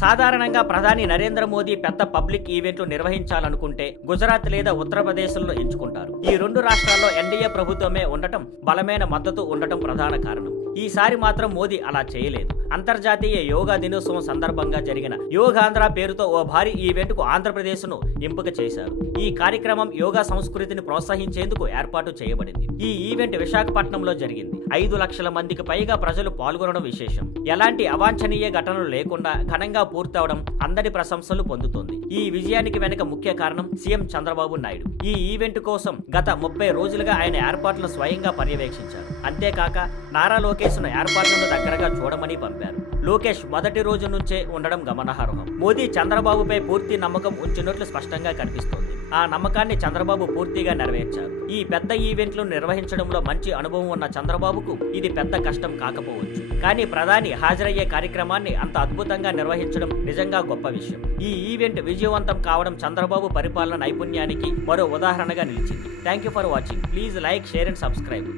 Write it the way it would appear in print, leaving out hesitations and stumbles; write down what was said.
సాధారణంగా ప్రధాని నరేంద్ర మోదీ పెద్ద పబ్లిక్ ఈవెంట్లు నిర్వహించాలనుకుంటే గుజరాత్ లేదా ఉత్తరప్రదేశ్లను ఎంచుకుంటారు. ఈ రెండు రాష్ట్రాల్లో ఎన్డీఏ ప్రభుత్వమే ఉండటం, బలమైన మద్దతు ఉండటం ప్రధాన కారణం. ఈసారి మాత్రం మోదీ అలా చేయలేదు. అంతర్జాతీయ యోగా దినోత్సవం సందర్భంగా జరిగిన యోగాంధ్ర పేరుతో ఓ భారీ ఈవెంట్ కు ఆంధ్రప్రదేశ్ను ఎంపిక చేశారు. ఈ కార్యక్రమం యోగా సంస్కృతిని ప్రోత్సహించేందుకు ఏర్పాటు చేయబడింది. ఈ ఈవెంట్ విశాఖపట్నంలో జరిగింది. 5 లక్షల మందికి పైగా ప్రజలు పాల్గొనడం విశేషం. ఎలాంటి అవాంఛనీయ ఘటనలు లేకుండా ఘనంగా పూర్తవడం అందరి ప్రశంసలు పొందుతోంది. ఈ విజయానికి వెనుక ముఖ్య కారణం సీఎం చంద్రబాబు నాయుడు. ఈ ఈవెంట్ కోసం గత 30 రోజులుగా ఆయన ఏర్పాట్లను స్వయంగా పర్యవేక్షించారు. అంతేకాక నారా లోకేష్ ను ఏర్పాట్లను దగ్గరగా చూడమని పంపారు. లోకేష్ మొదటి రోజు నుంచే ఉండడం గమనార్హం. మోదీ చంద్రబాబుపై పూర్తి నమ్మకం ఉంచినట్లు స్పష్టంగా కనిపిస్తోంది. ఆ నమ్మకాన్ని చంద్రబాబు పూర్తిగా నెరవేర్చారు. ఈ పెద్ద ఈవెంట్లను నిర్వహించడంలో మంచి అనుభవం ఉన్న చంద్రబాబుకు ఇది పెద్ద కష్టం కాకపోవచ్చు. కానీ ప్రధాని హాజరయ్యే కార్యక్రమాన్ని అంత అద్భుతంగా నిర్వహించడం నిజంగా గొప్ప విషయం. ఈ ఈవెంట్ విజయవంతం కావడం చంద్రబాబు పరిపాలన నైపుణ్యానికి మరో ఉదాహరణగా నిలిచింది. Thank you for watching. Please like, share and subscribe.